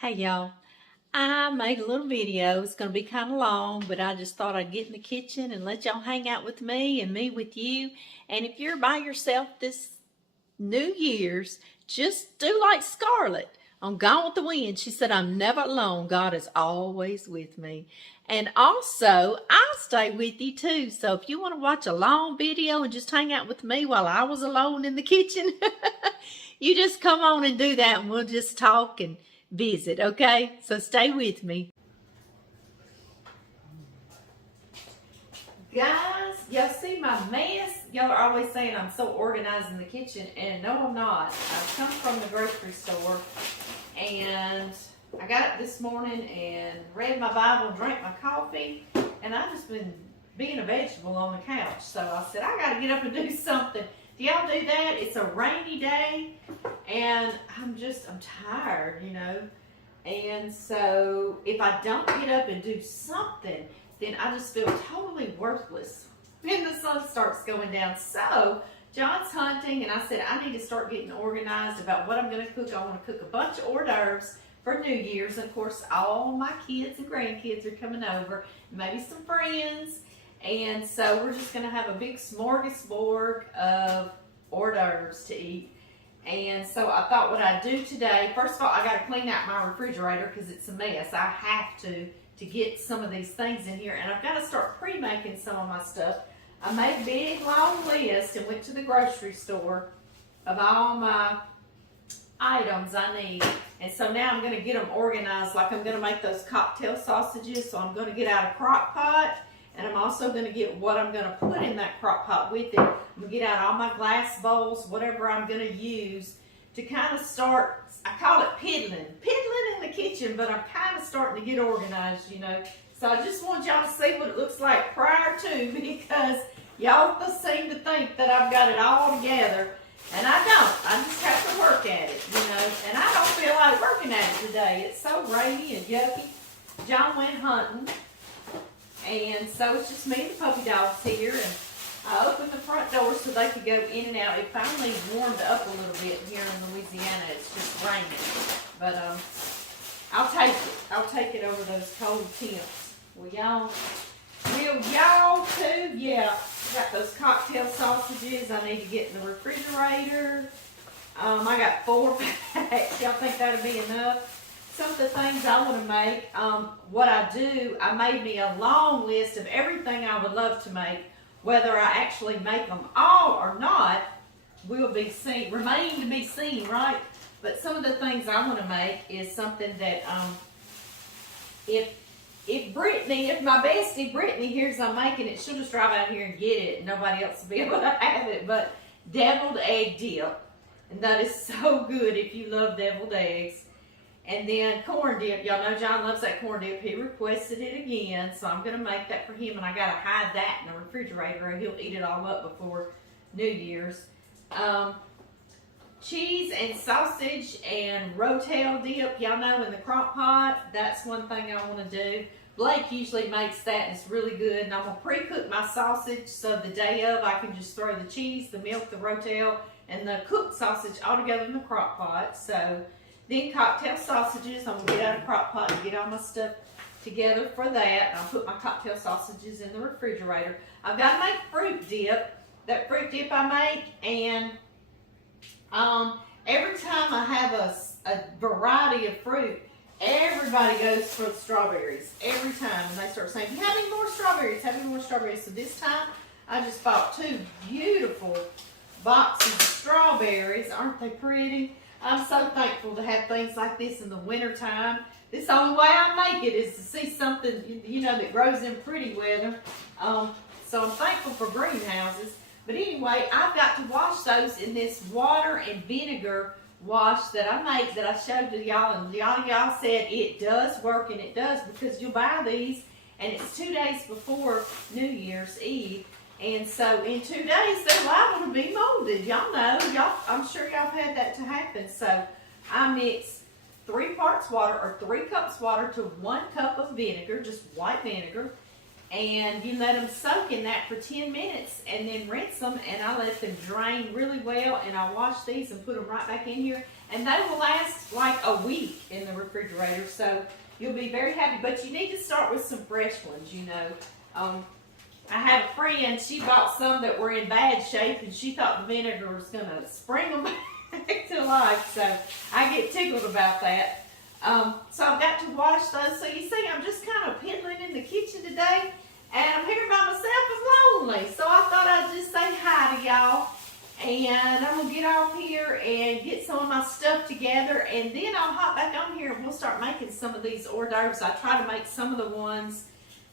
Hey y'all, I made a little video. It's going to be kind of long, but I just thought I'd get in the kitchen and let y'all hang out with me and me with you. And if you're by yourself this New Year's, just do like Scarlett on Gone with the Wind. She said, I'm never alone. God is always with me. And also, I'll stay with you too. So if you want to watch a long video and just hang out with me while I was alone in the kitchen, you just come on and do that and we'll just talk and visit, okay? So stay with me. Guys, y'all see my mess? Y'all are always saying I'm so organized in the kitchen, and no, I'm not. I've come from the grocery store, and I got up this morning and read my Bible, drank my coffee, and I've just been being a vegetable on the couch. So I said, I got to get up and do something. Do y'all do that? It's a rainy day, and I'm tired, And so if I don't get up and do something, then I just feel totally worthless when the sun starts going down. So John's hunting, and I said I need to start getting organized about what I'm going to cook. I want to cook a bunch of hors d'oeuvres for New Year's. Of course, all my kids and grandkids are coming over, maybe some friends. And so we're just going to have a big smorgasbord of hors d'oeuvres to eat. And so I thought what I'd do today, first of all, I got to clean out my refrigerator because it's a mess. I have to get some of these things in here. And I've got to start pre-making some of my stuff. I made a big, long list and went to the grocery store of all my items I need. And so now I'm going to get them organized. Like I'm going to make those cocktail sausages. So I'm going to get out a crock pot. And I'm also going to get what I'm going to put in that crock pot with it. I'm going to get out all my glass bowls, whatever I'm going to use to kind of start, I call it piddling in the kitchen, but I'm kind of starting to get organized, So I just want y'all to see what it looks like prior to, because y'all seem to think that I've got it all together, and I don't. I just have to work at it, and I don't feel like working at it today. It's so rainy and yucky. John went hunting. And so it's just me and the puppy dogs here, and I opened the front door so they could go in and out. It finally warmed up a little bit here in Louisiana. It's just raining, but I'll take it. I'll take it over those cold temps. Will y'all too? Yeah. Got those cocktail sausages I need to get in the refrigerator. I got 4 packs. Y'all think that'll be enough? Some of the things I want to make, what I do, I made me a long list of everything I would love to make. Whether I actually make them all or not will be seen, remain to be seen, right? But some of the things I want to make is something that if my bestie Brittany hears I'm making it, she'll just drive out here and get it, and nobody else will be able to have it. But deviled egg dip, and that is so good if you love deviled eggs. And then corn dip. Y'all know John loves that corn dip. He requested it again, so I'm going to make that for him. And I got to hide that in the refrigerator, or he'll eat it all up before New Year's. Cheese and sausage and rotel dip. Y'all know in the crock pot, that's one thing I want to do. Blake usually makes that, and it's really good. And I'm going to pre-cook my sausage so the day of I can just throw the cheese, the milk, the rotel, and the cooked sausage all together in the crock pot. So then cocktail sausages, I'm going to get out of the crock pot and get all my stuff together for that. I'll put my cocktail sausages in the refrigerator. I've got to make fruit dip. That fruit dip I make, and every time I have a variety of fruit, everybody goes for the strawberries. Every time. And they start saying, have any more strawberries? Have any more strawberries? So this time, I just bought 2 beautiful boxes of strawberries. Aren't they pretty? I'm so thankful to have things like this in the wintertime. This is the only way I make it is to see something, that grows in pretty weather. So I'm thankful for greenhouses. But anyway, I've got to wash those in this water and vinegar wash that I make that I showed to y'all. And y'all said it does work, and it does, because you'll buy these and it's 2 days before New Year's Eve. And so in 2 days, they're liable to be molded. Y'all know, I'm sure y'all have had that to happen. So I mix 3 parts water, or 3 cups water to 1 cup of vinegar, just white vinegar. And you let them soak in that for 10 minutes and then rinse them, and I let them drain really well, and I wash these and put them right back in here. and they will last like a week in the refrigerator, so you'll be very happy. But you need to start with some fresh ones, you know. I have a friend, she bought some that were in bad shape, and she thought the vinegar was going to spring them back to life, so I get tickled about that. So I've got to wash those. So you see, I'm just kind of piddling in the kitchen today, and I'm here by myself. I'm lonely, so I thought I'd just say hi to y'all. And I'm going to get off here and get some of my stuff together, and then I'll hop back on here and we'll start making some of these hors d'oeuvres. I try to make some of the ones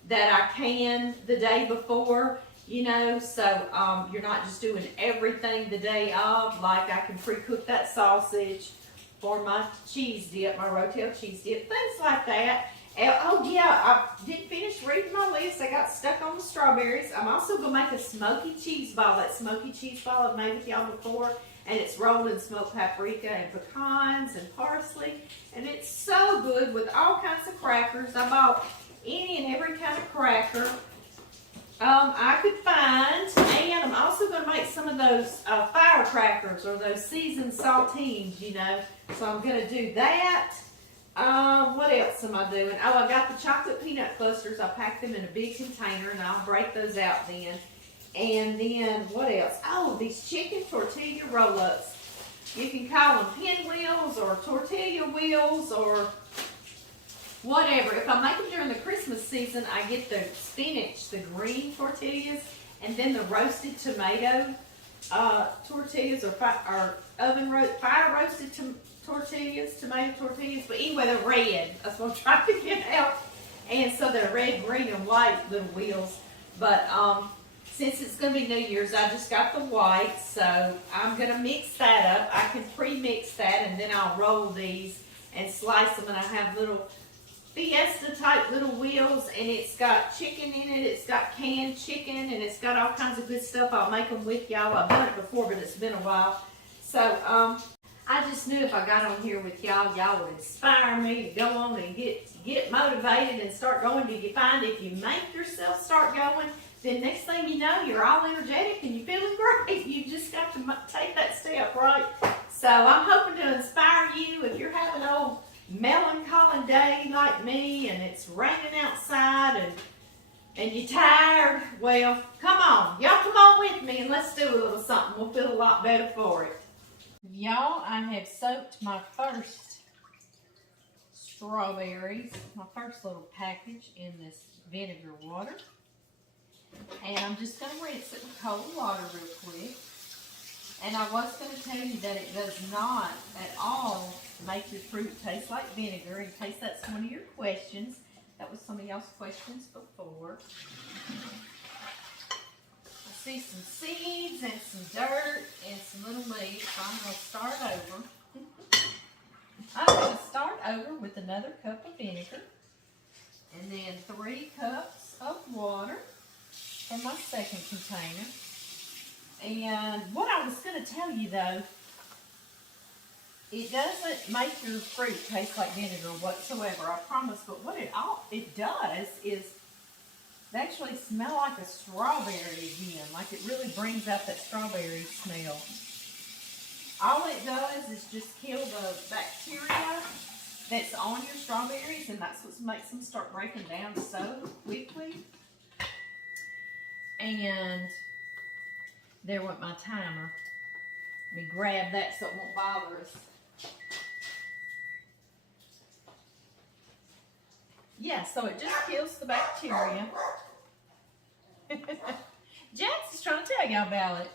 that I can the day before, you know, so you're not just doing everything the day of. Like I can pre-cook that sausage for my cheese dip, my Rotel cheese dip, things like that. And, oh yeah, I didn't finish reading my list. I got stuck on the strawberries. I'm also going to make a smoky cheese ball. That smoky cheese ball I've made with y'all before. And it's rolled in smoked paprika and pecans and parsley. And it's so good with all kinds of crackers. I bought any and every kind of cracker I could find. And I'm also going to make some of those firecrackers or those seasoned saltines, you know. So I'm going to do that. What else am I doing? Oh, I got the chocolate peanut clusters. I packed them in a big container, and I'll break those out then. And then, what else? Oh, these chicken tortilla roll-ups. You can call them pinwheels or tortilla wheels or whatever. If I make them during the Christmas season, I get the spinach, the green tortillas, and then the roasted tomato tortillas or fire roasted tortillas, tomato tortillas. But anyway, they're red. That's what I'm trying to get out. And so they're red, green, and white little wheels. But since it's going to be New Year's, I just got the white. So I'm going to mix that up. I can pre-mix that, and then I'll roll these and slice them. And I have little Fiesta type little wheels, and it's got chicken in it. It's got canned chicken, and it's got all kinds of good stuff. I'll make them with y'all. I've done it before, but it's been a while. So I just knew if I got on here with y'all, y'all would inspire me to go on and get motivated and start going. Do you find if you make yourself start going, then next thing you know, you're all energetic and you're feeling great. You just got to take that step, right? So I'm hoping to inspire you. If you're having an old melancholy day like me and it's raining outside and you're tired, well, come on. Y'all come on with me and let's do a little something. We'll feel a lot better for it. Y'all, I have soaked my first strawberries, my first little package in this vinegar water. And I'm just going to rinse it with cold water real quick. And I was going to tell you that it does not at all make your fruit taste like vinegar, in case that's one of your questions. That was some of y'all's questions before. I see some seeds and some dirt and some little leaves, so I'm going to start over. I'm going to start over with another cup of vinegar and then 3 cups of water from my second container. And what I was going to tell you though, it doesn't make your fruit taste like vinegar whatsoever, I promise. But what it does is it actually smell like a strawberry again. Like it really brings out that strawberry smell. All it does is just kill the bacteria that's on your strawberries, and that's what makes them start breaking down so quickly. And there went my timer. Let me grab that so it won't bother us. Yeah, so it just kills the bacteria. Jax is trying to tell y'all about it.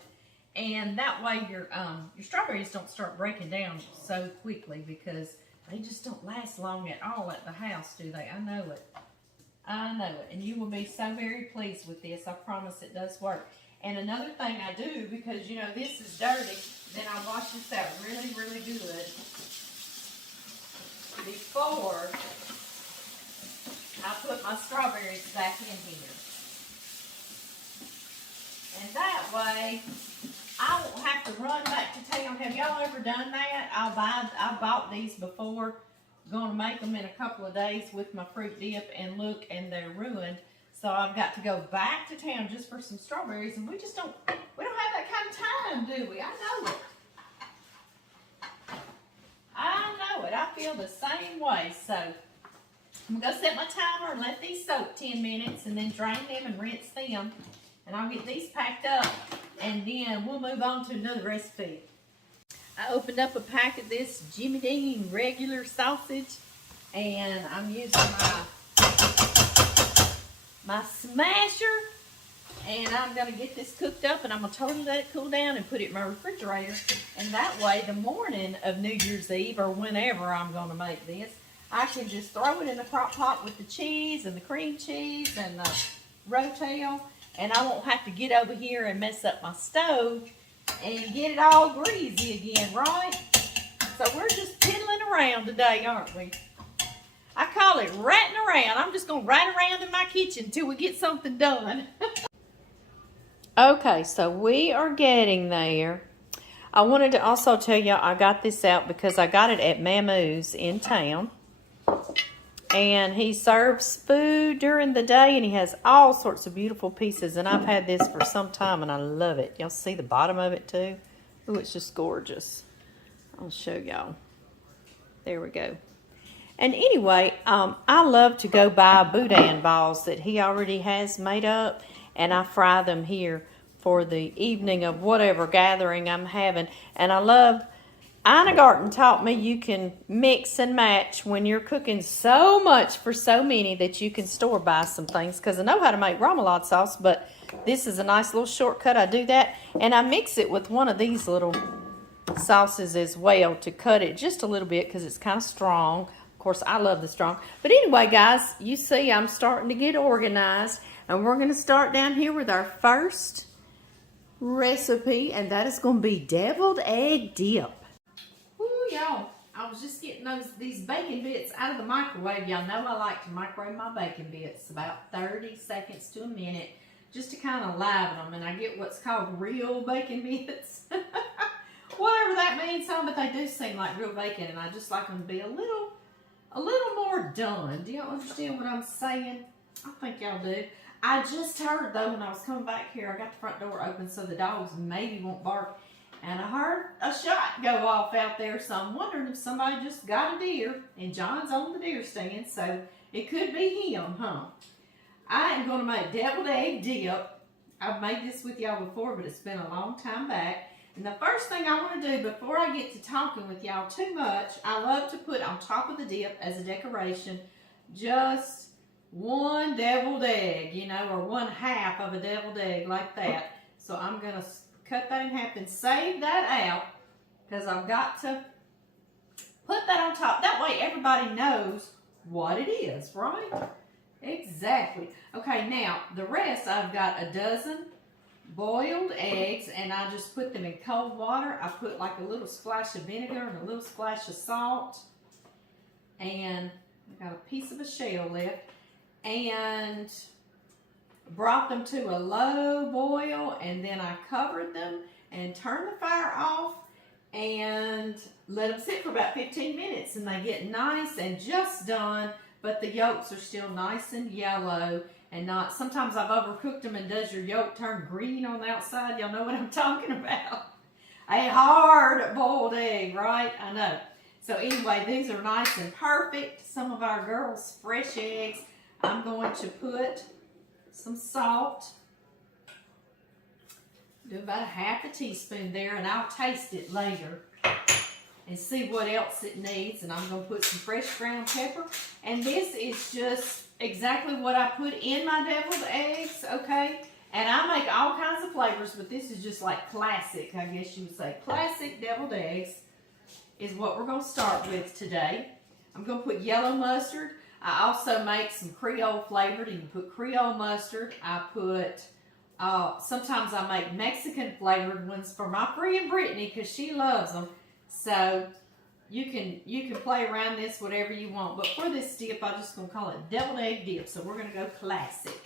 And that way your strawberries don't start breaking down so quickly, because they just don't last long at all at the house, do they? I know it. I know it. And you will be so very pleased with this. I promise it does work. And another thing I do, because you know this is dirty, then I wash this out really, really good before I put my strawberries back in here. And that way, I won't have to run back to town. Have y'all ever done that? I bought these before. Going to make them in a couple of days with my fruit dip, and look, and they're ruined. So I've got to go back to town just for some strawberries, and we don't have that kind of time, do we? I know it. feel the same way. So I'm gonna set my timer and let these soak 10 minutes and then drain them and rinse them. And I'll get these packed up and then we'll move on to another recipe. I opened up a pack of this Jimmy Dean regular sausage and I'm using my smasher, and I'm going to get this cooked up and I'm going to totally let it cool down and put it in my refrigerator. And that way the morning of New Year's Eve or whenever I'm going to make this, I can just throw it in the crock pot with the cheese and the cream cheese and the rotel, and I won't have to get over here and mess up my stove and get it all greasy again, right? So we're just piddling around today, aren't we? I call it ratting around. I'm just going to rat around in my kitchen until we get something done. Okay, so we are getting there. I wanted to also tell y'all I got this out because I got it at Mamu's in town. And he serves food during the day, and he has all sorts of beautiful pieces. And I've had this for some time, and I love it. Y'all see the bottom of it, too? Oh, it's just gorgeous. I'll show y'all. There we go. And anyway, I love to go buy boudin balls that he already has made up, and I fry them here for the evening of whatever gathering I'm having. And I love... Ina Garten taught me you can mix and match when you're cooking so much for so many that you can store buy some things, because I know how to make remoulade sauce, but this is a nice little shortcut. I do that, and I mix it with one of these little sauces as well to cut it just a little bit because it's kind of strong. Of course, I love the strong. But anyway, guys, you see I'm starting to get organized, and we're going to start down here with our first recipe, and that is going to be deviled egg dip. Y'all, I was just getting these bacon bits out of the microwave. Y'all know I like to microwave my bacon bits about 30 seconds to a minute just to kind of liven them, and I get what's called real bacon bits. Whatever that means, but they do seem like real bacon, and I just like them to be a little more done. Do y'all understand what I'm saying? I think y'all do. I just heard, though, when I was coming back here, I got the front door open so the dogs maybe won't bark. And I heard a shot go off out there, so I'm wondering if somebody just got a deer, and John's on the deer stand, so it could be him, huh? I am going to make deviled egg dip. I've made this with y'all before, but it's been a long time back. And the first thing I want to do before I get to talking with y'all too much, I love to put on top of the dip as a decoration just one deviled egg, you know, or 1/2 of a deviled egg like that. So I'm going to cut that in half and save that out because I've got to put that on top. That way everybody knows what it is, right? Exactly. Okay, now the rest, I've got a dozen boiled eggs, and I just put them in cold water. I put like a little splash of vinegar and a little splash of salt, and I got a piece of a shell left, and brought them to a low boil, and then I covered them and turned the fire off and let them sit for about 15 minutes, and they get nice and just done, but the yolks are still nice and yellow and not, sometimes I've overcooked them and does your yolk turn green on the outside? Y'all know what I'm talking about. A hard boiled egg, right? I know. So anyway, these are nice and perfect. Some of our girls' fresh eggs. I'm going to put some salt. Do about 1/2 teaspoon there, and I'll taste it later and see what else it needs. And I'm going to put some fresh ground pepper. And this is just exactly what I put in my deviled eggs, okay? And I make all kinds of flavors, but this is just like classic, I guess you would say. Classic deviled eggs is what we're going to start with today. I'm going to put yellow mustard. I also make some Creole flavored. You can put Creole mustard. I put, sometimes I make Mexican flavored ones for my friend Brittany because she loves them. So you can play around this whatever you want. But for this dip, I'm just going to call it deviled egg dip. So we're going to go classic.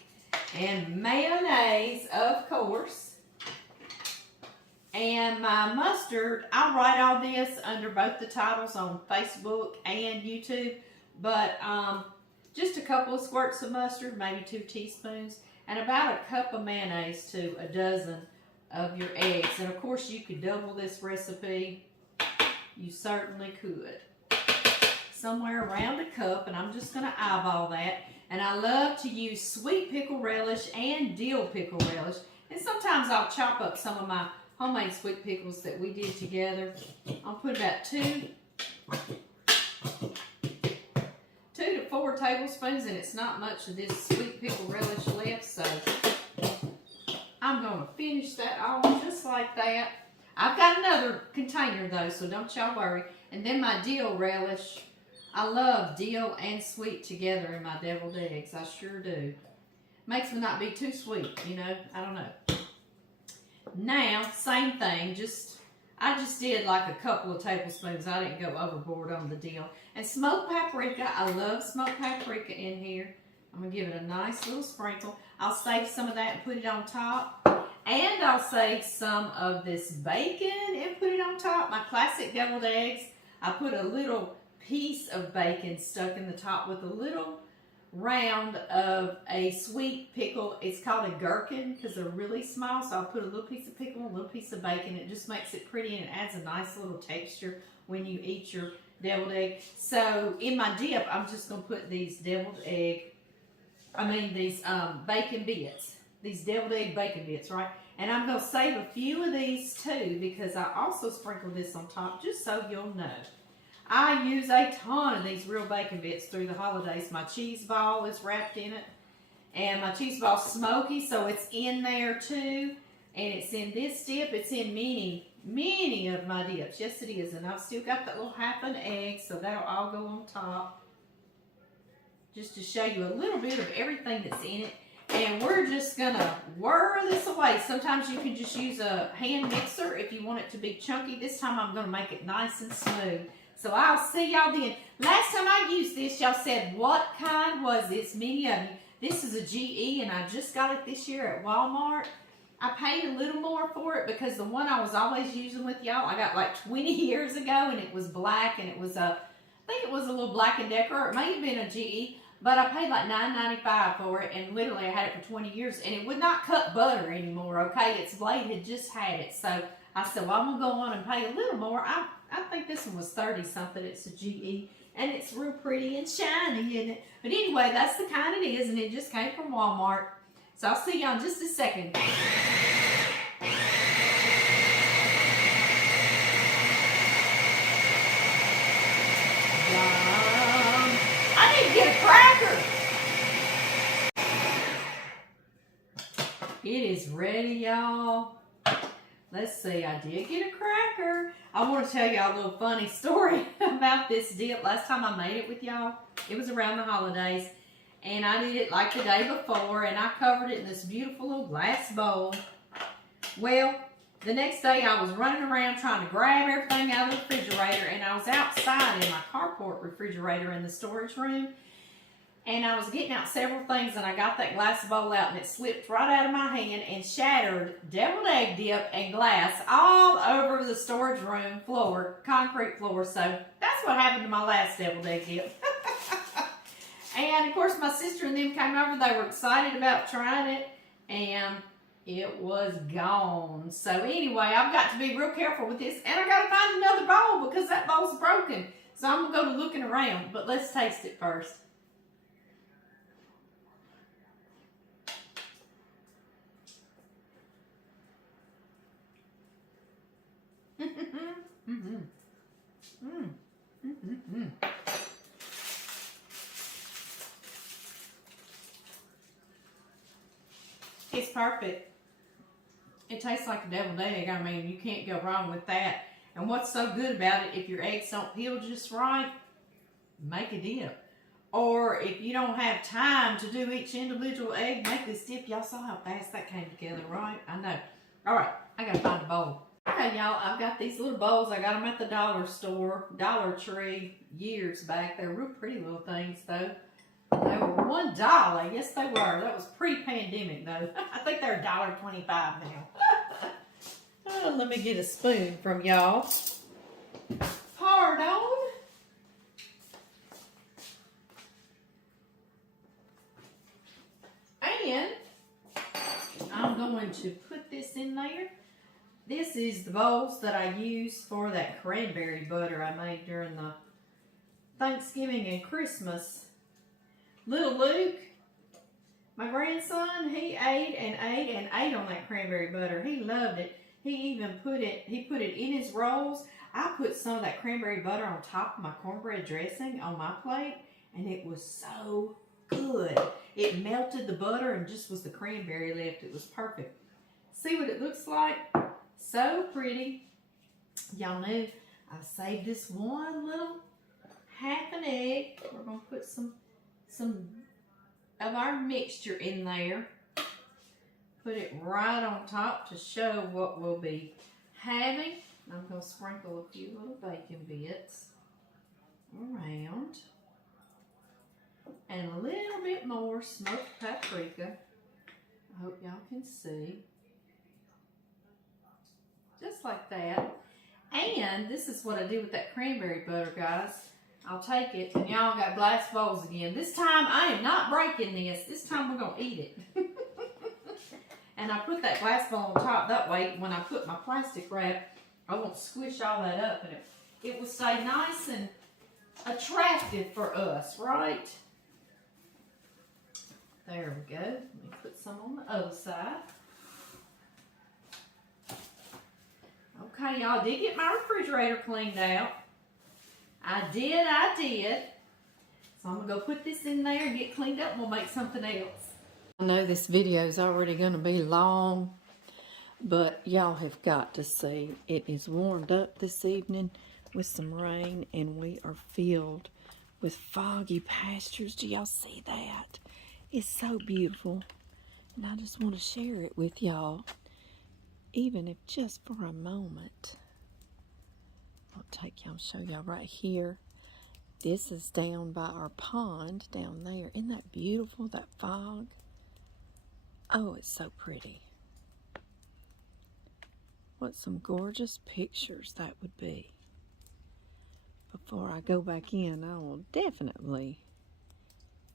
And mayonnaise, of course. And my mustard, I'll write all this under both the titles on Facebook and YouTube. But just a couple of squirts of mustard, maybe 2 teaspoons, and about a cup of mayonnaise to a dozen of your eggs. And of course you could double this recipe. You certainly could. somewhere around a cup, and I'm just going to eyeball that. And I love to use sweet pickle relish and dill pickle relish. And sometimes I'll chop up some of my homemade sweet pickles that we did together. I'll put about 2 to 4 tablespoons, and it's not much of this sweet pickle relish left, so I'm going to finish that off just like that. I've got another container though, so don't y'all worry. And then my dill relish. I love dill and sweet together in my deviled eggs. I sure do. Makes them not be too sweet, you know. I don't know. Now, same thing. I just did like a couple of tablespoons. I didn't go overboard on the dill. And smoked paprika. I love smoked paprika in here. I'm going to give it a nice little sprinkle. I'll save some of that and put it on top. And I'll save some of this bacon and put it on top. My classic deviled eggs. I put a little piece of bacon stuck in the top with a little round of a sweet pickle. It's called a gherkin because they're really small. So I'll put a little piece of pickle and a little piece of bacon. It just makes it pretty and it adds a nice little texture when you eat your deviled egg. So in my dip, I'm just going to put these these bacon bits. These deviled egg bacon bits, right? And I'm going to save a few of these too because I also sprinkle this on top just so you'll know. I use a ton of these real bacon bits through the holidays. My cheese ball is wrapped in it. And my cheese ball Smoky, so it's in there too. And it's in this dip. It's in many of my dips. Yes, it is. And I've still got that little half an egg, so that'll all go on top. Just to show you a little bit of everything that's in it. And we're just going to whir this away. Sometimes you can just use a hand mixer if you want it to be chunky. This time I'm going to make it nice and smooth. So I'll see y'all then. Last time I used this, y'all said, what kind was this? Many of you. This is a GE, and I just got it this year at Walmart. I paid a little more for it because the one I was always using with y'all, I got like 20 years ago, and it was black, and it was I think it was a little Black & Decker. It may have been a GE, but I paid like $9.95 for it, and literally I had it for 20 years, and it would not cut butter anymore, okay? Its blade had just had it, so I said, well, I'm going to go on and pay a little more. I think this one was 30-something. It's a GE, and it's real pretty and shiny, isn't it? But anyway, that's the kind it is, and it just came from Walmart. So I'll see y'all in just a second. I need to get a cracker. It is ready, y'all. Let's see, I did get a cracker. I want to tell y'all a little funny story about this dip. Last time I made it with y'all, it was around the holidays. And I did it like the day before, and I covered it in this beautiful little glass bowl. Well, the next day I was running around trying to grab everything out of the refrigerator, and I was outside in my carport refrigerator in the storage room. And I was getting out several things, and I got that glass bowl out, and it slipped right out of my hand and shattered deviled egg dip and glass all over the storage room floor, concrete floor. So that's what happened to my last deviled egg dip. And, of course, my sister and them came over. They were excited about trying it, and it was gone. So, anyway, I've got to be real careful with this, and I got to find another bowl because that bowl's broken. So, I'm going to go to looking around, but let's taste it first. It's perfect. It tastes like a deviled egg. I mean, you can't go wrong with that. And what's so good about it, if your eggs don't peel just right, make a dip. Or if you don't have time to do each individual egg, make this dip. Y'all saw how fast that came together, right? I know. All right, I got to find a bowl. Okay, y'all, I've got these little bowls. I got them at the dollar store, Dollar Tree, years back. They're real pretty little things, though. They were $1. Yes, they were. That was pre-pandemic, though. I think they're $1.25 now. Oh, let me get a spoon from y'all. Pardon. And I'm going to put this in there. This is the bowls that I use for that cranberry butter I made during the Thanksgiving and Christmas. Little Luke, my grandson, he ate and ate and ate on that cranberry butter. He loved it. He even put it in his rolls. I put some of that cranberry butter on top of my cornbread dressing on my plate, and it was so good. It melted the butter and just was the cranberry left. It was perfect. See what it looks like? So pretty. Y'all knew I saved this one little half an egg. We're going to put some of our mixture in there. Put it right on top to show what we'll be having. I'm going to sprinkle a few little bacon bits around. And a little bit more smoked paprika. I hope y'all can see. Just like that. And this is what I do with that cranberry butter, guys. I'll take it, and y'all got glass bowls again. This time, I am not breaking this. This time, we're going to eat it. And I put that glass bowl on top. That way, when I put my plastic wrap, I won't squish all that up. And it will stay nice and attractive for us, right? There we go. Let me put some on the other side. Okay, y'all, did get my refrigerator cleaned out. I did. So I'm going to go put this in there and get cleaned up and we'll make something else. I know this video is already going to be long, but y'all have got to see. It is warmed up this evening with some rain, and we are filled with foggy pastures. Do y'all see that? It's so beautiful, and I just want to share it with y'all, even if just for a moment. I'll take y'all and show y'all right here. This is down by our pond down there. Isn't that beautiful, that fog? Oh, it's so pretty. What some gorgeous pictures that would be. Before I go back in, I will definitely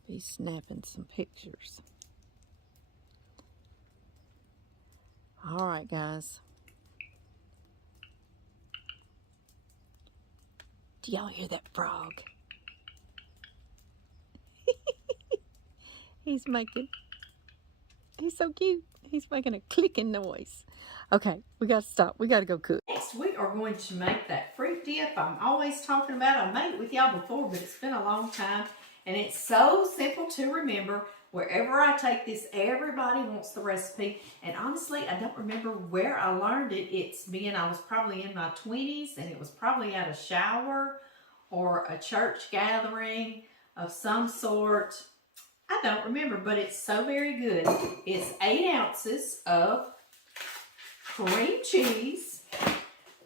be snapping some pictures. All right, guys. Do y'all hear that frog? He's so cute. He's making a clicking noise. Okay, we got to stop. We got to go cook. Next, we are going to make that fruit dip I'm always talking about. I made it with y'all before, but it's been a long time. And it's so simple to remember. Wherever I take this, everybody wants the recipe. And honestly, I don't remember where I learned it. I was probably in my 20s, and it was probably at a shower or a church gathering of some sort. I don't remember, but it's so very good. It's 8 ounces of cream cheese,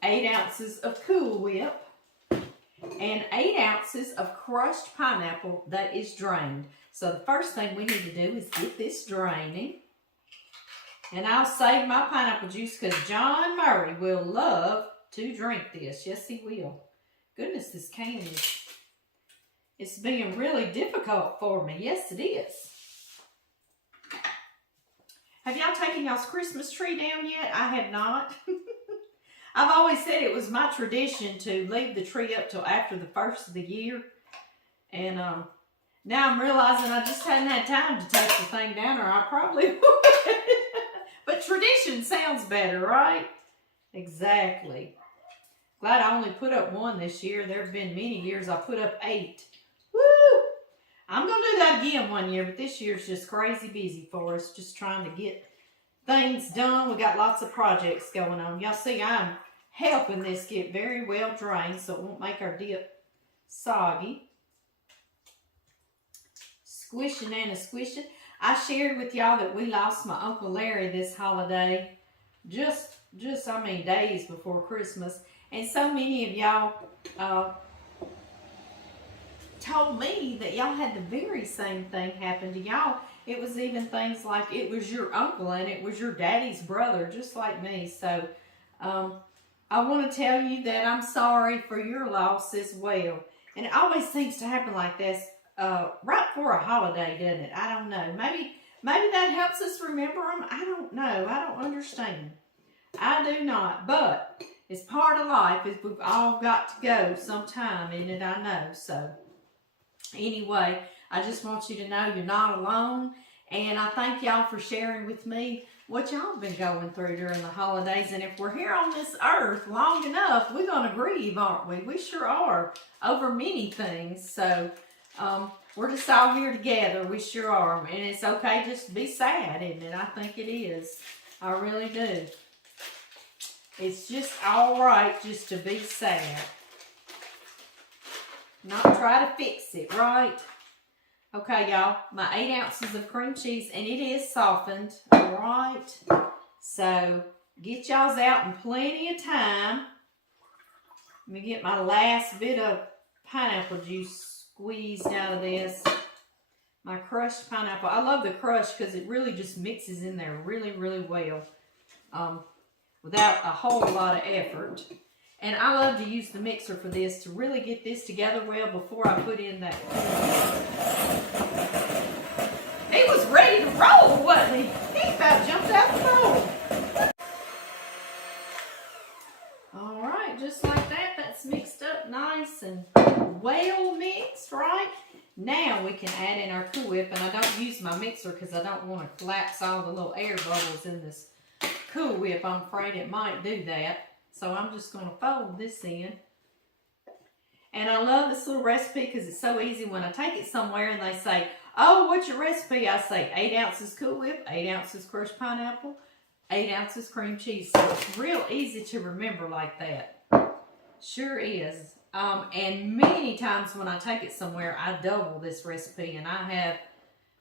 8 ounces of Cool Whip, and 8 ounces of crushed pineapple that is drained. So the first thing we need to do is get this draining. And I'll save my pineapple juice because John Murray will love to drink this. Yes, he will. Goodness, this can it's being really difficult for me. Yes, it is. Have y'all taken y'all's Christmas tree down yet? I have not. I've always said it was my tradition to leave the tree up till after the first of the year. And now I'm realizing I just hadn't had time to take the thing down, or I probably would. But tradition sounds better, right? Exactly. Glad I only put up 1 this year. There have been many years I put up 8. Woo! I'm going to do that again one year, but this year's just crazy busy for us, just trying to get things done. We got lots of projects going on. Y'all see I'm helping this get very well drained so it won't make our dip soggy. Squishing and a squishing. I shared with y'all that we lost my Uncle Larry this holiday, just I mean days before Christmas. And so many of y'all told me that y'all had the very same thing happen to y'all. It was even things like it was your uncle and it was your daddy's brother, just like me. So I want to tell you that I'm sorry for your loss as well. And it always seems to happen like this right before a holiday, doesn't it? I don't know. Maybe that helps us remember them. I don't know. I don't understand. I do not. But it's part of life. We've all got to go sometime in it, I know. So Anyway, I just want you to know you're not alone. And I thank y'all for sharing with me what y'all been going through during the holidays. And if we're here on this earth long enough, we're going to grieve, aren't we? We sure are, over many things. So we're just all here together. We sure are. And it's okay just to be sad, isn't it? I think it is. I really do. It's just all right just to be sad. Not try to fix it, right? Okay, y'all, my 8 ounces of cream cheese, and it is softened, all right? So, get y'all's out in plenty of time. Let me get my last bit of pineapple juice squeezed out of this. My crushed pineapple. I love the crush because it really just mixes in there really, really well without a whole lot of effort. And I love to use the mixer for this to really get this together well before I put in that. He was ready to roll, wasn't he? He about jumped out the bowl. All right, just like that, that's mixed up nice and well mixed, right? Now we can add in our Cool Whip, and I don't use my mixer because I don't want to collapse all the little air bubbles in this Cool Whip. I'm afraid it might do that. So I'm just going to fold this in. And I love this little recipe because it's so easy. When I take it somewhere and they say, oh, what's your recipe? I say 8 ounces Cool Whip, 8 ounces crushed pineapple, 8 ounces cream cheese. So it's real easy to remember like that. Sure is. And many times when I take it somewhere, I double this recipe. And I have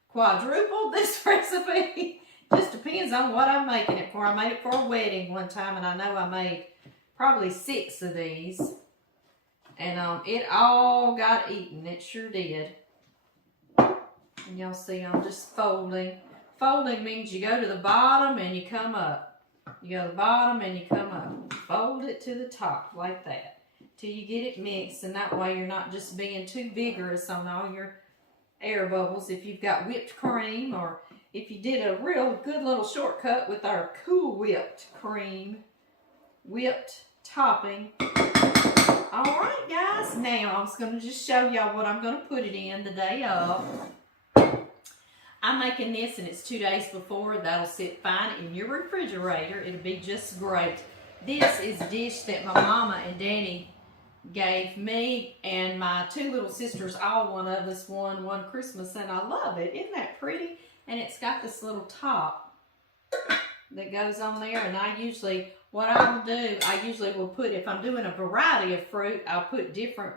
quadrupled this recipe. Just depends on what I'm making it for. I made it for a wedding one time, and I know I made probably 6 of these. And it all got eaten. It sure did. And y'all see I'm just folding. Folding means you go to the bottom and you come up. You go to the bottom and you come up. Fold it to the top like that till you get it mixed. And that way you're not just being too vigorous on all your air bubbles. If you've got whipped cream, or if you did a real good little shortcut with our Cool Whipped cream, whipped topping. All right, guys. Now I'm just going to just show y'all what I'm going to put it in the day of. I'm making this, and it's 2 days before. That'll sit fine in your refrigerator. It'll be just great. This is a dish that my mama and daddy gave me and my 2 little sisters. All one of us won one Christmas, and I love it. Isn't that pretty? And it's got this little top that goes on there. And I usually, what I will do, I usually will put, if I'm doing a variety of fruit, I'll put different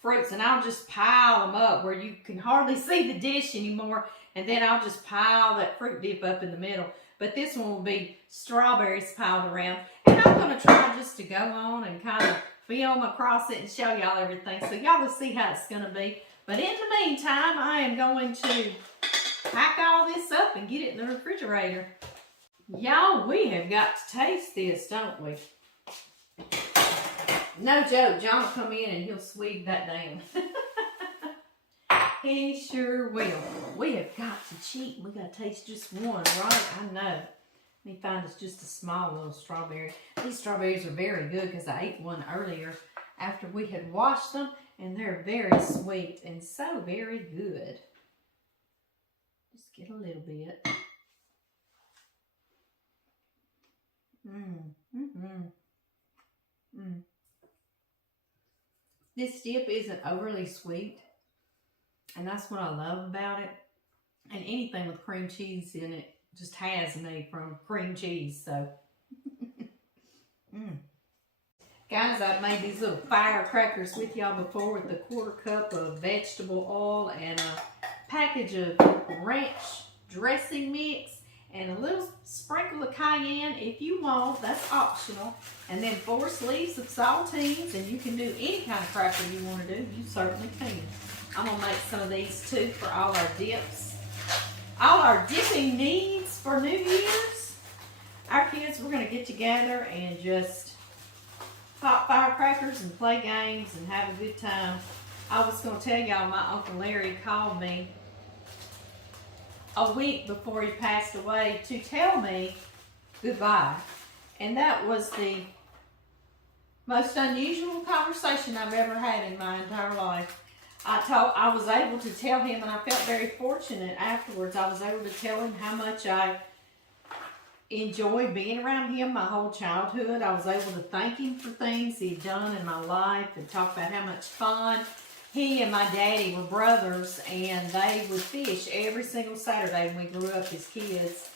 fruits, and I'll just pile them up where you can hardly see the dish anymore. And then I'll just pile that fruit dip up in the middle. But this one will be strawberries piled around. And I'm going to try just to go on and kind of film across it and show y'all everything. So y'all will see how it's going to be. But in the meantime, I am going to pack all this up and get it in the refrigerator. Y'all, we have got to taste this, don't we? No joke, John will come in and he'll swig that down. He sure will. We have got to cheat. We got to taste just one, right? I know. Let me find us just a small little strawberry. These strawberries are very good because I ate one earlier after we had washed them, and they're very sweet and so very good. Just get a little bit. This dip isn't overly sweet, and that's what I love about it. And anything with cream cheese in it just has me from cream cheese, so. Guys, I've made these little firecrackers with y'all before with a 1/4 cup of vegetable oil and a package of ranch dressing mix and a little sprinkle of cayenne if you want. That's optional. And then 4 sleeves of saltines, and you can do any kind of cracker you want to do. You certainly can. I'm going to make some of these too for all our dips. All our dipping needs for New Year's. Our kids, we're going to get together and just pop firecrackers and play games and have a good time. I was going to tell y'all, my Uncle Larry called me a week before he passed away to tell me goodbye. And that was the most unusual conversation I've ever had in my entire life. I was able to tell him, and I felt very fortunate afterwards. I was able to tell him how much I enjoyed being around him my whole childhood. I was able to thank him for things he'd done in my life and talk about how much fun. He and my daddy were brothers, and they would fish every single Saturday when we grew up as kids.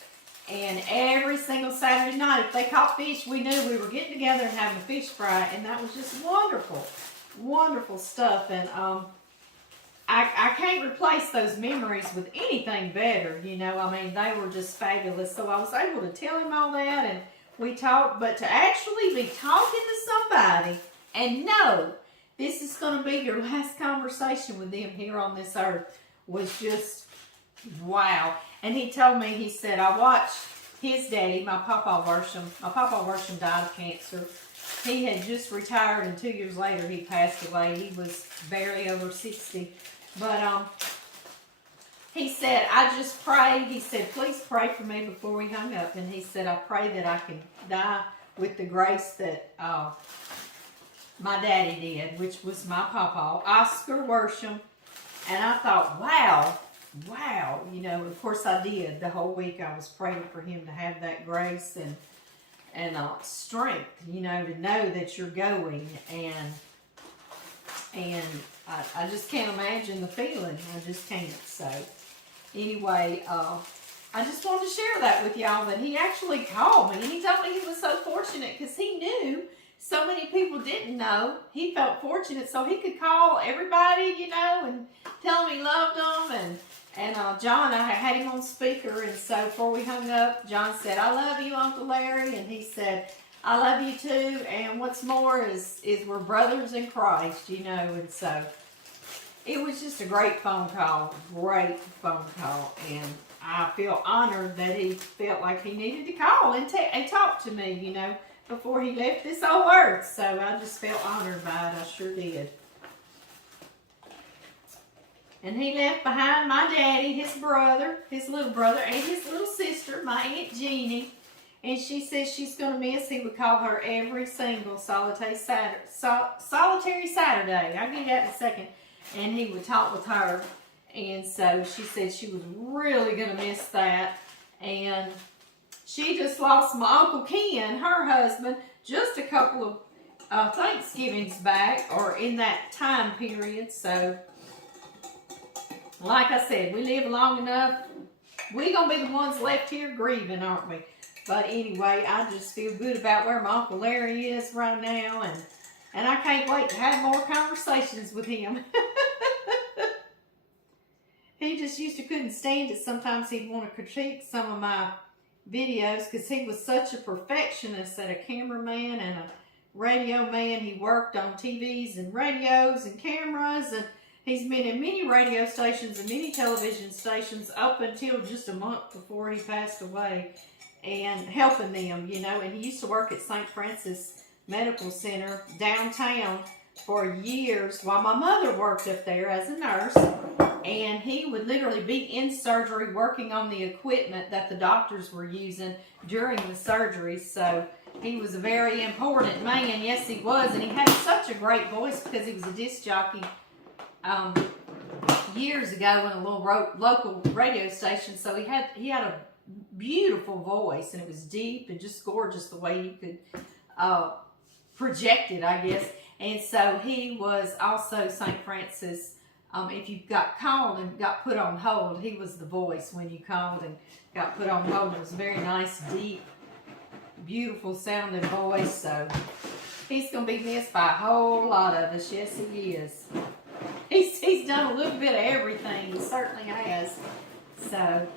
And every single Saturday night, if they caught fish, we knew we were getting together and having a fish fry, and that was just wonderful, wonderful stuff. And I can't replace those memories with anything better, you know. I mean, they were just fabulous. So I was able to tell him all that, and we talked. But to actually be talking to somebody and know this is going to be your last conversation with them here on this earth was just wow. And he told me, he said, I watched his daddy, my Papa Worsham. My Papa Worsham died of cancer. He had just retired, and 2 years later he passed away. He was barely over 60. But he said, I just prayed. He said, please pray for me before we hung up. And he said, I pray that I can die with the grace that my daddy did, which was my Papa, Oscar Worsham. And I thought, wow, you know, of course I did. The whole week I was praying for him to have that grace and strength, you know, to know that you're going. And I just can't imagine the feeling. I just can't. So anyway, I just wanted to share that with y'all, that he actually called me. And he told me he was so fortunate because he knew so many people didn't know. He felt fortunate so he could call everybody, you know, and tell them he loved them. And John, I had him on speaker, and so before we hung up, John said, I love you, Uncle Larry, and he said, I love you too, and what's more is we're brothers in Christ, you know. And so it was just a great phone call, and I feel honored that he felt like he needed to call and talk to me, you know, before he left this old earth. So I just felt honored by it. I sure did. And he left behind my daddy, his brother, his little brother, and his little sister, my Aunt Jeannie. And she says she's going to miss. He would call her every single solitary Saturday. I'll get that in a second. And he would talk with her. And so she said she was really going to miss that. And she just lost my Uncle Ken, her husband, just a couple of Thanksgivings back, or in that time period. So like I said, we live long enough. We're going to be the ones left here grieving, aren't we? But anyway, I just feel good about where my Uncle Larry is right now. And I can't wait to have more conversations with him. He just used to couldn't stand it. Sometimes he'd want to critique some of my videos because he was such a perfectionist, and a cameraman and a radio man. He worked on TVs and radios and cameras, and he's been in many radio stations and many television stations up until just a month before he passed away, and helping them, you know. And he used to work at St. Francis Medical Center downtown for years while my mother worked up there as a nurse. And he would literally be in surgery working on the equipment that the doctors were using during the surgeries. So he was a very important man. Yes, he was. And he had such a great voice because he was a disc jockey years ago in a little local radio station. So he had a beautiful voice, and it was deep and just gorgeous the way he could project it, I guess. And so he was also St. Francis. If you got called and got put on hold, he was the voice when you called and got put on hold. It was a very nice, deep, beautiful sounding voice. So he's going to be missed by a whole lot of us. Yes, he is. He's done a little bit of everything. He certainly has. So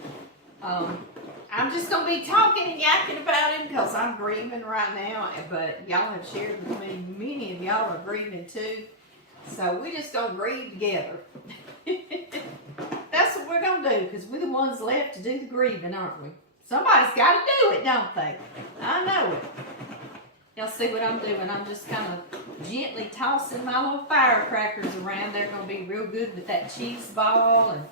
I'm just going to be talking and yakking about him because I'm grieving right now. But y'all have shared with me, many of y'all are grieving too. So we just going to grieve together. That's what we're going to do, because we're the ones left to do the grieving, aren't we? Somebody's got to do it, don't they? I know it. Y'all see what I'm doing? I'm just kind of gently tossing my little firecrackers around. They're going to be real good with that cheese ball and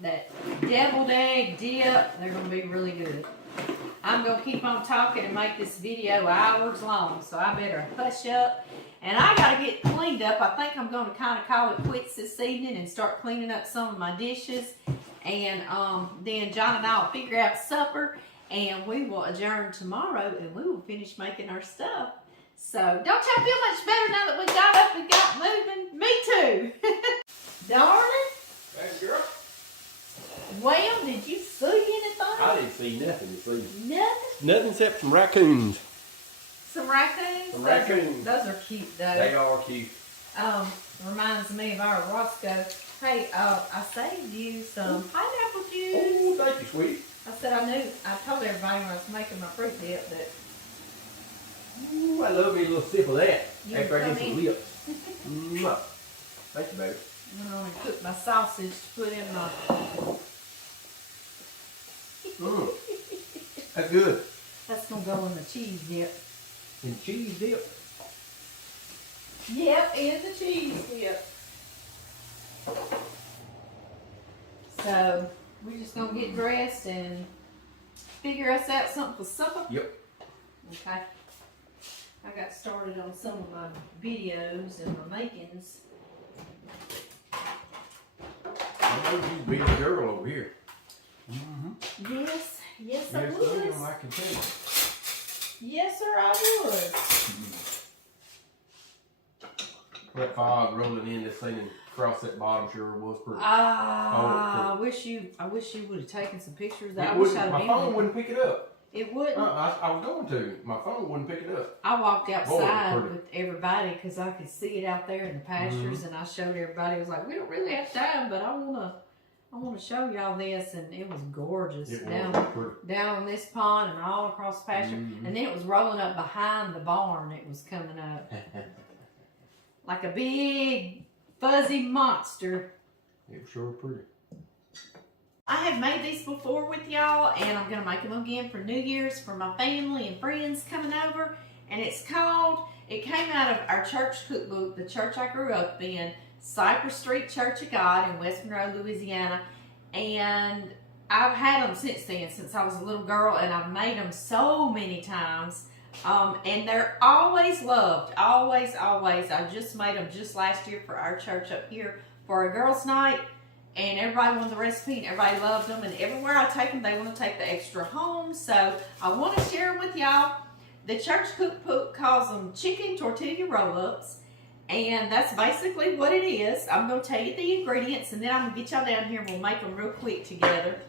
that deviled egg dip. They're going to be really good. I'm going to keep on talking and make this video hours long, so I better hush up And I gotta get cleaned up. I think I'm gonna kind of call it quits this evening and start cleaning up some of my dishes. And then John and I will figure out supper, and we will adjourn tomorrow, and we will finish making our stuff. So don't y'all feel much better now that we got up and got moving? Me too. Darling. Hey, girl. Well, did you see anything? I didn't see nothing this evening. Nothing? Nothing except some raccoons. Some raccoons? Some raccoons. Those are cute though. They are cute. Reminds me of our Roscoe. Hey, I saved you some pineapple juice. Oh, thank you, sweetie. I said I told everybody when I was making my fruit dip that. Ooh, I love me a little sip of that You after I come get some in. lips. Thank you, baby. I'm going to cook my sausage to put in my. That's good. That's going to go in the cheese dip. And cheese dip. Yep, in the cheese dip. So, we're just going to get dressed and figure us out something for supper. Yep. Okay. I got started on some of my videos and my makings. I know you be a girl over here. Yes, yes I Yes, would. ma'am, I can tell you. Yes, sir, I would. That fog rolling in, this thing across that bottom sure was pretty. I wish you would have taken some pictures. I It wish wouldn't, I'd my been phone there. wouldn't pick it up. It wouldn't. I was going to. My phone wouldn't pick it up. I walked outside pretty. with everybody because I could see it out there in the pastures, and I showed everybody. It was like, we don't really have time, but I wanna show y'all this, and it was gorgeous It down was pretty. down on this pond and all across the pasture, and then it was rolling up behind the barn. It was coming up like a big fuzzy monster. It was sure pretty. I have made these before with y'all, and I'm going to make them again for New Year's for my family and friends coming over. And it came out of our church cookbook, the church I grew up in, Cypress Street Church of God in West Monroe, Louisiana. And I've had them since then, since I was a little girl, and I've made them so many times. And they're always loved, always, always. I just made them just last year for our church up here for a girls' night. And everybody wanted the recipe, and everybody loved them. And everywhere I take them, they want to take the extra home. So I want to share them with y'all. The church cookbook calls them chicken tortilla roll-ups. And that's basically what it is. I'm going to tell you the ingredients, and then I'm going to get y'all down here, and we'll make them real quick together.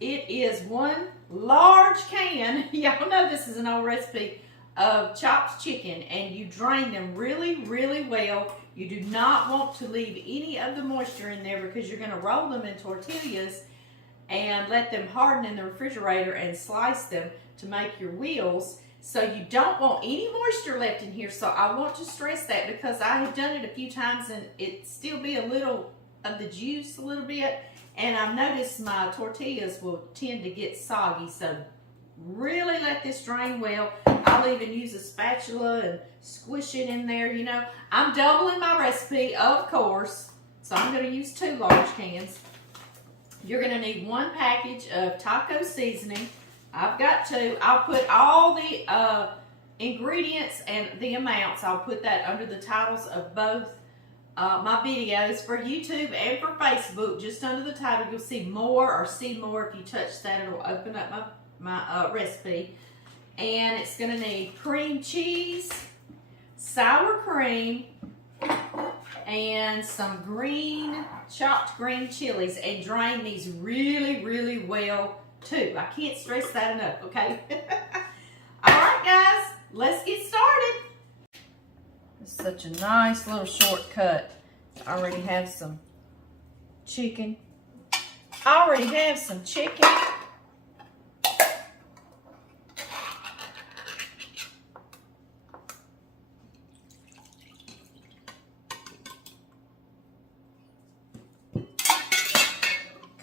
It is one large can, y'all know this is an old recipe, of chopped chicken. And you drain them really, really well. You do not want to leave any of the moisture in there because you're going to roll them in tortillas and let them harden in the refrigerator and slice them to make your wheels. So you don't want any moisture left in here. So I want to stress that because I have done it a few times and it still be a little of the juice a little bit. And I've noticed my tortillas will tend to get soggy. So really let this drain well. I'll even use a spatula and squish it in there, you know. I'm doubling my recipe, of course. So I'm going to use 2 large cans. You're going to need 1 package of taco seasoning. I've got 2. I'll put all the ingredients and the amounts. I'll put that under the titles of both my videos for YouTube and for Facebook. Just under the title, you'll see more or see more. If you touch that, it'll open up my recipe. And it's going to need cream cheese, sour cream, and some chopped green chilies. And drain these really, really well too. I can't stress that enough, okay? Alright guys, let's get started. It's such a nice little shortcut. I already have some chicken.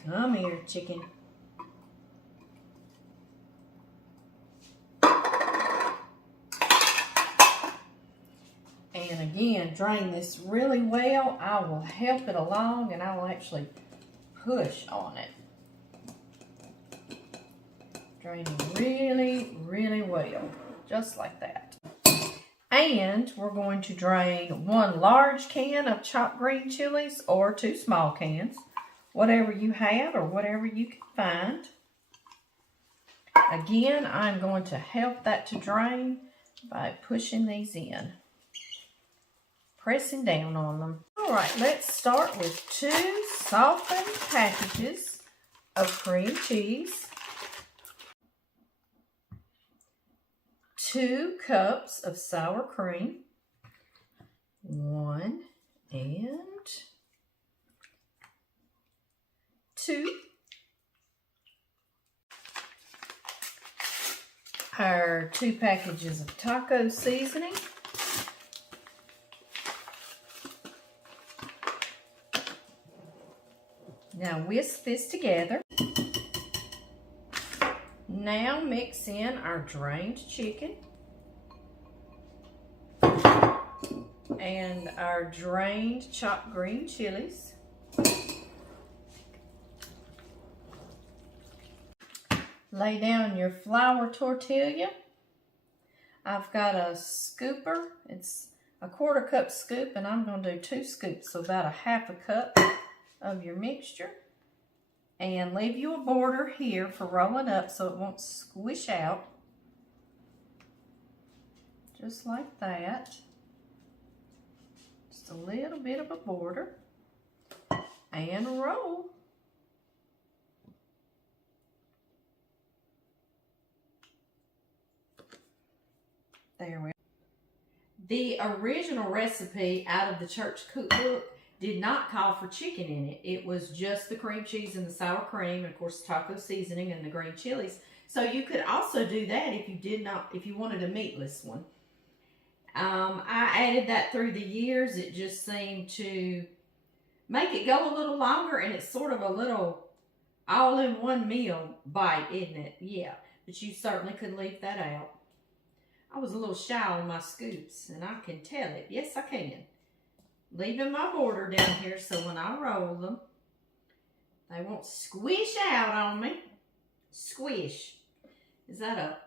Come here, chicken. And again, drain this really well. I will help it along and I will actually push on it. Draining really, really well. Just like that. And we're going to drain 1 large can of chopped green chilies or 2 small cans, whatever you have or whatever you can find. Again, I'm going to help that to drain by pushing these in, pressing down on them. All right, let's start with 2 softened packages of cream cheese, 2 cups of sour cream, 1 and 2. Our 2 packages of taco seasoning, now whisk this together. Now mix in our drained chicken and our drained chopped green chilies. Lay down your flour tortilla. I've got a scooper. It's a 1/4 cup scoop, and I'm going to do 2 scoops, so about a 1/2 cup of your mixture. And leave you a border here for rolling up so it won't squish out. Just like that. Just a little bit of a border. And roll. There we go. The original recipe out of the church cookbook did not call for chicken in it. It was just the cream cheese and the sour cream, and of course taco seasoning and the green chilies. So you could also do that if you wanted a meatless one. I added that through the years. It just seemed to make it go a little longer, and it's sort of a little all-in-one meal bite, isn't it? Yeah, but you certainly could leave that out. I was a little shy on my scoops, and I can tell it. Yes, I can. Leaving my border down here so when I roll them, they won't squish out on me. Squish. Is that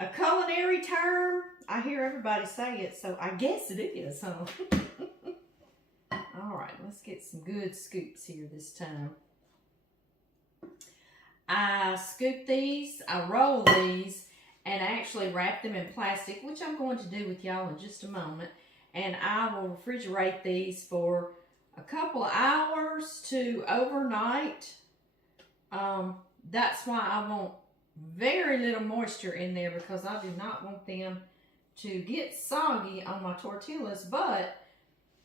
a culinary term? I hear everybody say it, so I guess it is, huh? All right, let's get some good scoops here this time. I scoop these, I roll these, and I actually wrap them in plastic, which I'm going to do with y'all in just a moment. And I will refrigerate these for a couple of hours to overnight. That's why I want very little moisture in there, because I do not want them to get soggy on my tortillas. But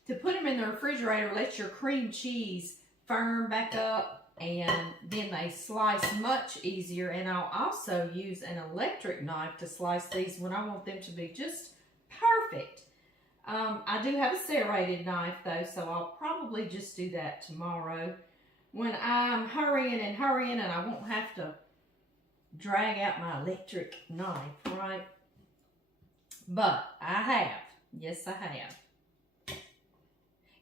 to put them in the refrigerator, let your cream cheese firm back up, and then they slice much easier. And I'll also use an electric knife to slice these when I want them to be just perfect. I do have a serrated knife though, so I'll probably just do that tomorrow when I'm hurrying and I won't have to drag out my electric knife, right? But I have. Yes, I have.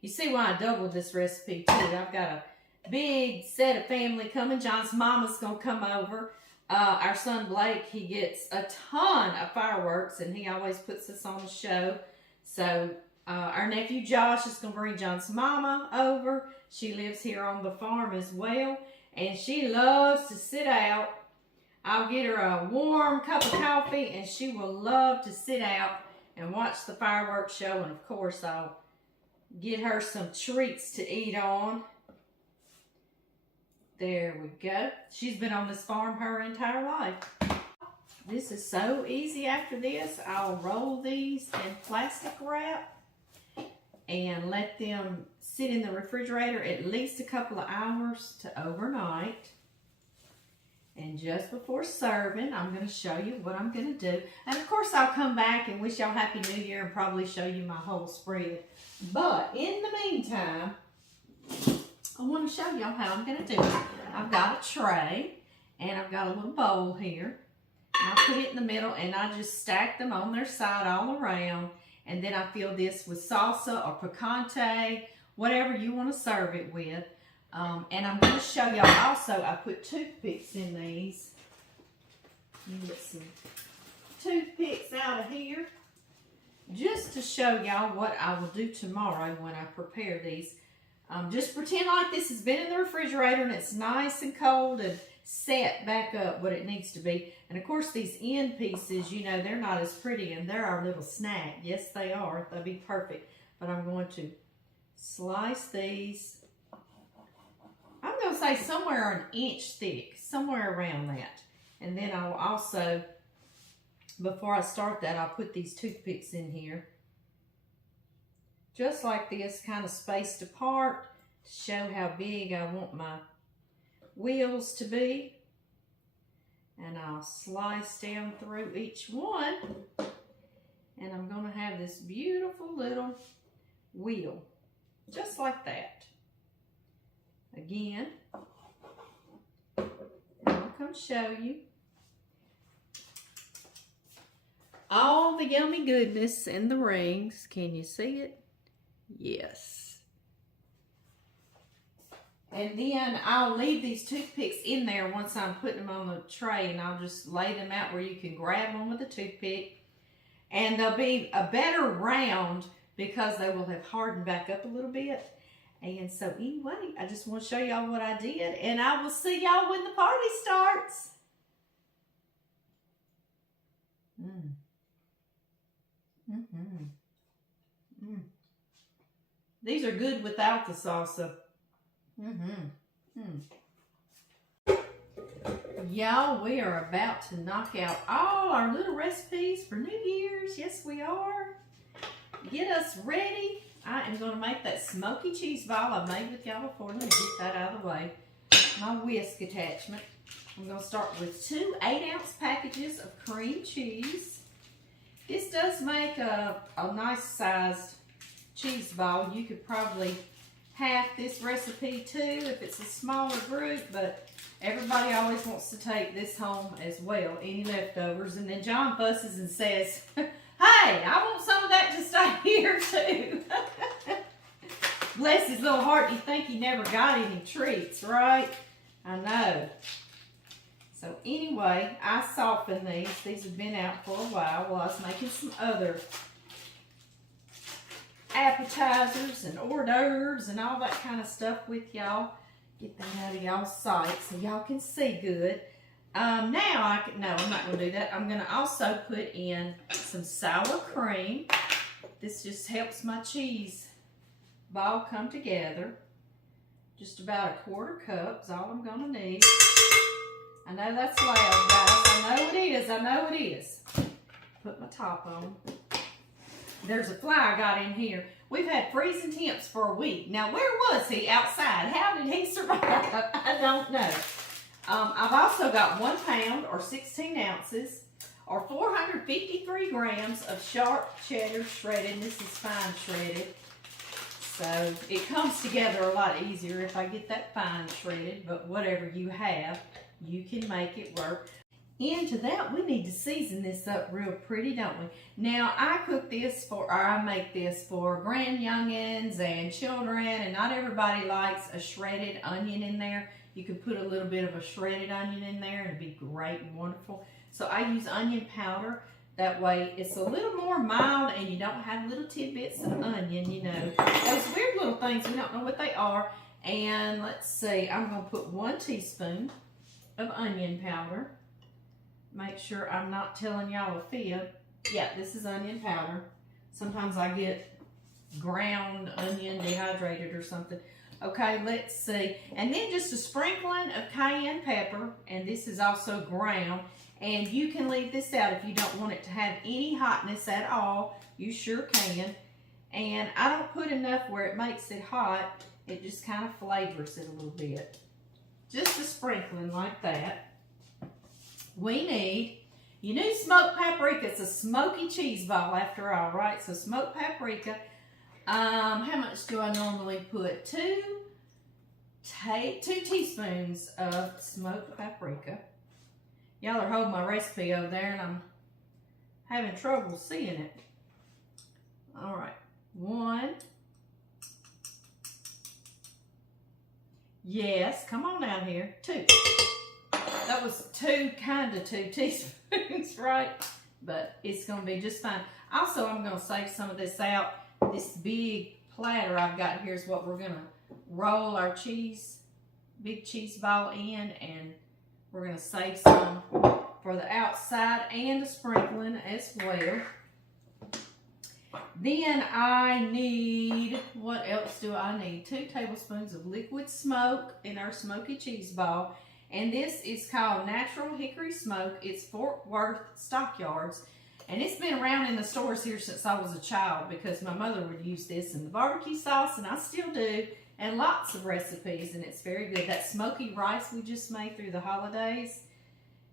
You see why I doubled this recipe too. I've got a big set of family coming. John's mama's going to come over. Our son Blake, he gets a ton of fireworks, and he always puts us on the show. So our nephew Josh is going to bring John's mama over. She lives here on the farm as well, and she loves to sit out. I'll get her a warm cup of coffee, and she will love to sit out and watch the fireworks show. And of course, I'll get her some treats to eat on. There we go. She's been on this farm her entire life. This is so easy. After this, I'll roll these in plastic wrap and let them sit in the refrigerator at least a couple of hours to overnight. And just before serving, I'm going to show you what I'm going to do. And of course, I'll come back and wish y'all Happy New Year and probably show you my whole spread. But in the meantime, I want to show y'all how I'm going to do it. I've got a tray, and I've got a little bowl here. And I put it in the middle, and I just stack them on their side all around. And then I fill this with salsa or picante, whatever you want to serve it with. And I'm going to show y'all also, I put toothpicks in these. You get some toothpicks out of here. just to show y'all what I will do tomorrow when I prepare these. Just pretend like this has been in the refrigerator and it's nice and cold and set back up what it needs to be. And of course these end pieces, you know, they're not as pretty and they're our little snack. Yes, they are. They'll be perfect. But I'm going to slice these. I'm going to say somewhere an inch thick, somewhere around that. And then I will also, before I start that, I'll put these toothpicks in here. Just like this, kind of spaced apart to show how big I want my wheels to be. And I'll slice down through each one. And I'm going to have this beautiful little wheel, just like that. Again, I'll come show you all the yummy goodness in the rings. Can you see it? Yes. And then I'll leave these toothpicks in there once I'm putting them on the tray, and I'll just lay them out where you can grab them with a toothpick. And they'll be a better round because they will have hardened back up a little bit. And so anyway, I just want to show y'all what I did, and I will see y'all when the party starts. These are good without the salsa. Y'all, we are about to knock out all our little recipes for New Year's. Yes, we are. Get us ready. I am going to make that smoky cheese ball I made with y'all before. Let me get that out of the way. My whisk attachment. I'm going to start with 2 8-ounce packages of cream cheese. This does make a nice sized cheese ball. You could probably half this recipe too if it's a smaller group, but everybody always wants to take this home as well, any leftovers. And then John fusses and says, hey, I want some of that to stay here too. Bless his little heart, you think he never got any treats, right? I know. So anyway, I softened these. These have been out for a while I was making some other appetizers and hors d'oeuvres and all that kind of stuff with y'all. Get that out of y'all's sight so y'all can see good. No, I'm not going to do that. I'm going to also put in some sour cream. This just helps my cheese ball come together. Just about 1/4 cup is all I'm going to need. I know that's loud, guys. I know it is. I know it is. Put my top on. There's a fly I got in here. We've had freezing temps for a week. Now, where was he outside? How did he survive? I don't know. I've also got 1 pound or 16 ounces or 453 grams of sharp cheddar shredded. This is fine shredded. So it comes together a lot easier if I get that fine shredded, but whatever you have, you can make it work. Into that, we need to season this up real pretty, don't we? Now, I make this for grand youngins and children, and not everybody likes a shredded onion in there. You could put a little bit of a shredded onion in there, and it'd be great and wonderful. So I use onion powder. That way, it's a little more mild, and you don't have little tidbits of onion, you know. Those weird little things, we don't know what they are. And let's see, I'm going to put 1 teaspoon of onion powder. Make sure I'm not telling y'all a fib. Yeah, this is onion powder. Sometimes I get ground onion dehydrated or something. Okay, let's see. And then just a sprinkling of cayenne pepper, and this is also ground. And you can leave this out if you don't want it to have any hotness at all. You sure can. And I don't put enough where it makes it hot. It just kind of flavors it a little bit. Just a sprinkling like that. We need, you knew smoked paprika. It's a smoky cheese ball after all, right? So smoked paprika. How much do I normally put? 2 teaspoons of smoked paprika. Y'all are holding my recipe over there and I'm having trouble seeing it. All right, 1. Yes, come on down here. 2. That was 2 teaspoons, right? but it's going to be just fine. Also, I'm going to save some of this out. This big platter I've got here is what we're going to roll our big cheese ball in, and we're going to save some for the outside and a sprinkling as well. Then I need, what else do I need? 2 tablespoons of liquid smoke in our smoky cheese ball. And this is called Natural Hickory Smoke. It's Fort Worth Stockyards. And it's been around in the stores here since I was a child because my mother would use this in the barbecue sauce, and I still do, and lots of recipes, and it's very good. That smoky rice we just made through the holidays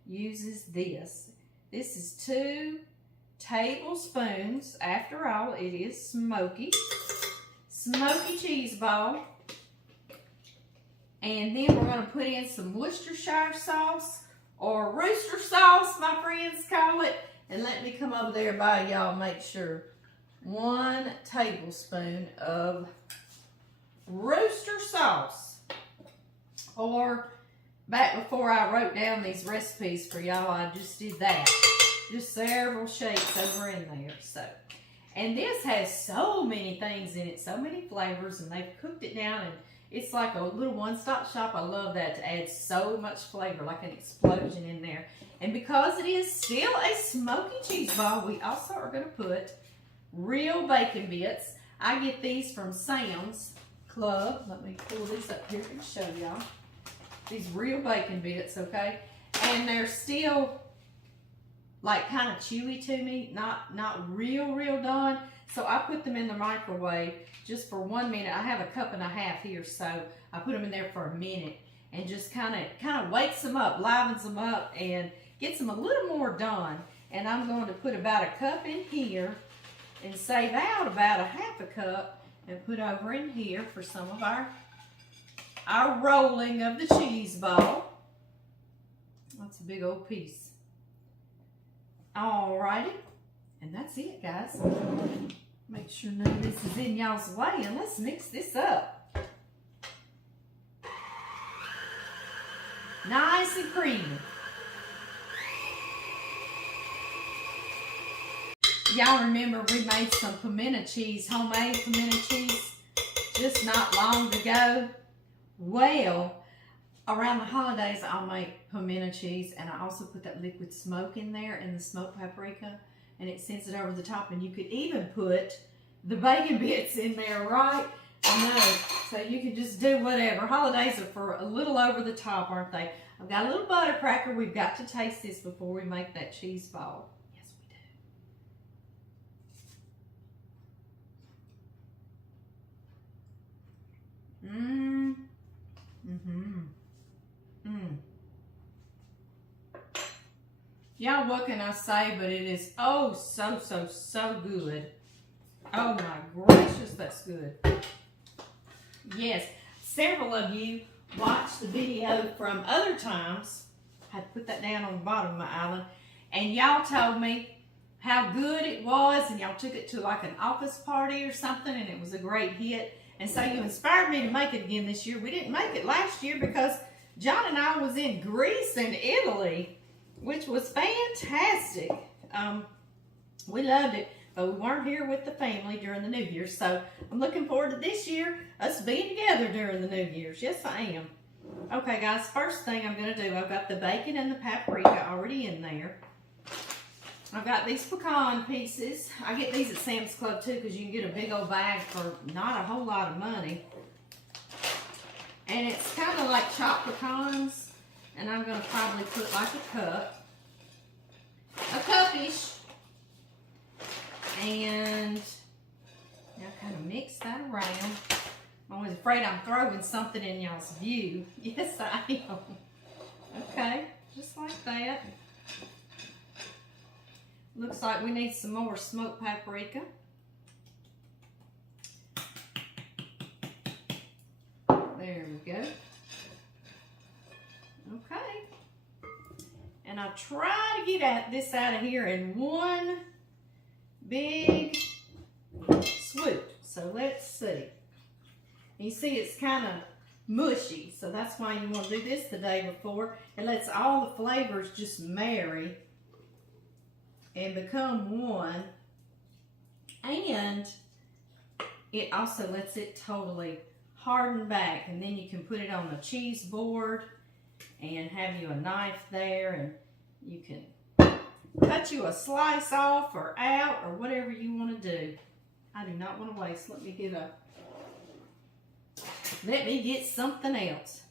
uses this. This is 2 tablespoons. After all, it is smoky cheese ball. And then we're going to put in some Worcestershire sauce, or rooster sauce, my friends call it. And let me come over there by y'all, make sure. 1 tablespoon of rooster sauce. Or back before I wrote down these recipes for y'all, I just did that. Just several shakes over in there. So, and this has so many things in it, so many flavors, and they've cooked it down, and it's like a little one-stop shop. I love that, to add so much flavor, like an explosion in there. And because it is still a smoky cheese ball, we also are going to put real bacon bits. I get these from Sam's Club. Let me pull these up here and show y'all. These real bacon bits, okay? And they're still like kind of chewy to me, not real done. So I put them in the microwave just for 1 minute. I have a 1.5 cups here, so I put them in there for a minute and just kind of wakes them up, livens them up, and gets them a little more done. And I'm going to put about 1 cup in here and save out about 1/2 cup and put over in here for some of our rolling of the cheese ball. That's a big old piece. Alrighty, and that's it, guys. Make sure none of this is in y'all's way, and let's mix this up. Nice and creamy. Y'all remember we made some pimento cheese, homemade pimento cheese, just not long ago? Well, around the holidays, I'll make pimento cheese, and I also put that liquid smoke in there and the smoked paprika, and it sends it over the top. And you could even put the bacon bits in there, right? I know. So you can just do whatever. Holidays are for a little over the top, aren't they? I've got a little butter cracker. We've got to taste this before we make that cheese ball. Yes, we do. Y'all, what can I say, but it is oh so good. Oh my gracious, that's good. Yes, several of you watched the video from other times. I had to put that down on the bottom of my island, and y'all told me how good it was, and y'all took it to like an office party or something, and it was a great hit. And so you inspired me to make it again this year. We didn't make it last year because John and I was in Greece and Italy, which was fantastic. We loved it, but we weren't here with the family during the New Year's. So I'm looking forward to this year, us being together during the New Year's. Yes, I am. Okay, guys, first thing I'm going to do, I've got the bacon and the paprika already in there. I've got these pecan pieces. I get these at Sam's Club too because you can get a big old bag for not a whole lot of money. And it's kind of like chopped pecans. And I'm going to probably put like a cup. A cup-ish. And now kind of mix that around. I'm always afraid I'm throwing something in y'all's view. Yes, I am. Okay, just like that. Looks like we need some more smoked paprika. There we go. Okay. And I'll try to get this out of here in one big swoop. So let's see. You see it's kind of mushy, so that's why you want to do this the day before. It lets all the flavors just marry. and become one. And it also lets it totally harden back, and then you can put it on the cheese board and have you a knife there, and you can cut you a slice off or out or whatever you want to do. I do not want to waste. Let me get something else.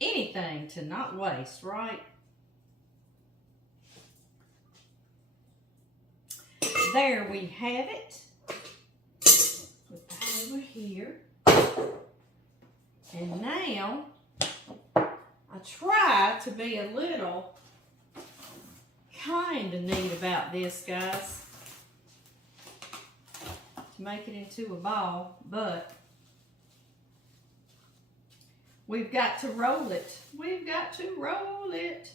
Anything to not waste, right? There we have it. Put that over here. And now, I try to be a little kind of neat about this, guys, to make it into a ball, but we've got to roll it. We've got to roll it.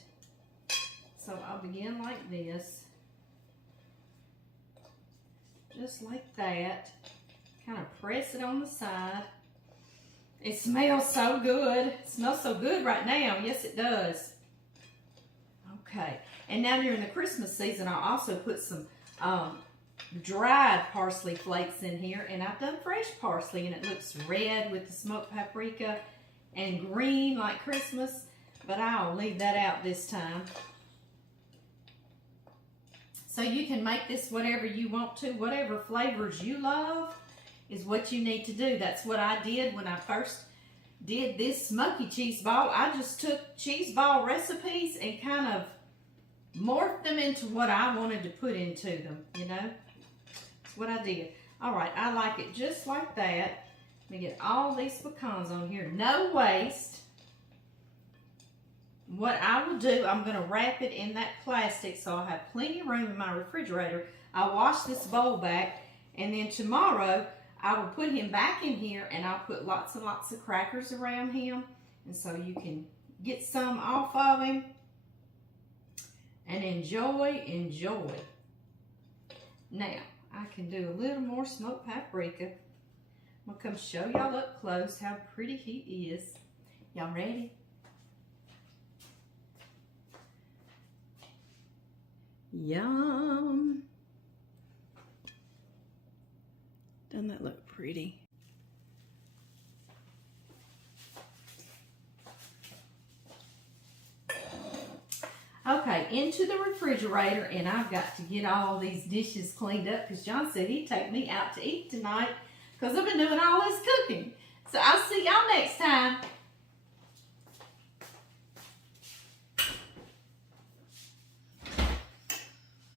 So I'll begin like this. Just like that. Kind of press it on the side. It smells so good. It smells so good right now. Yes, it does. Okay. And now during the Christmas season, I'll also put some dried parsley flakes in here. And I've done fresh parsley, and it looks red with the smoked paprika and green like Christmas. But I'll leave that out this time. So you can make this whatever you want to. Whatever flavors you love is what you need to do. That's what I did when I first did this smoky cheese ball. I just took cheese ball recipes and kind of morphed them into what I wanted to put into them, you know. That's what I did. All right, I like it just like that. Let me get all these pecans on here. No waste. What I will do, I'm going to wrap it in that plastic so I'll have plenty of room in my refrigerator. I'll wash this bowl back, and then tomorrow I will put him back in here, and I'll put lots and lots of crackers around him, and so you can get some off of him and enjoy. Now, I can do a little more smoked paprika. I'm going to come show y'all up close how pretty he is. Y'all ready? Yum. Doesn't that look pretty? Okay, into the refrigerator, and I've got to get all these dishes cleaned up because John said he'd take me out to eat tonight because I've been doing all this cooking. So I'll see y'all next time.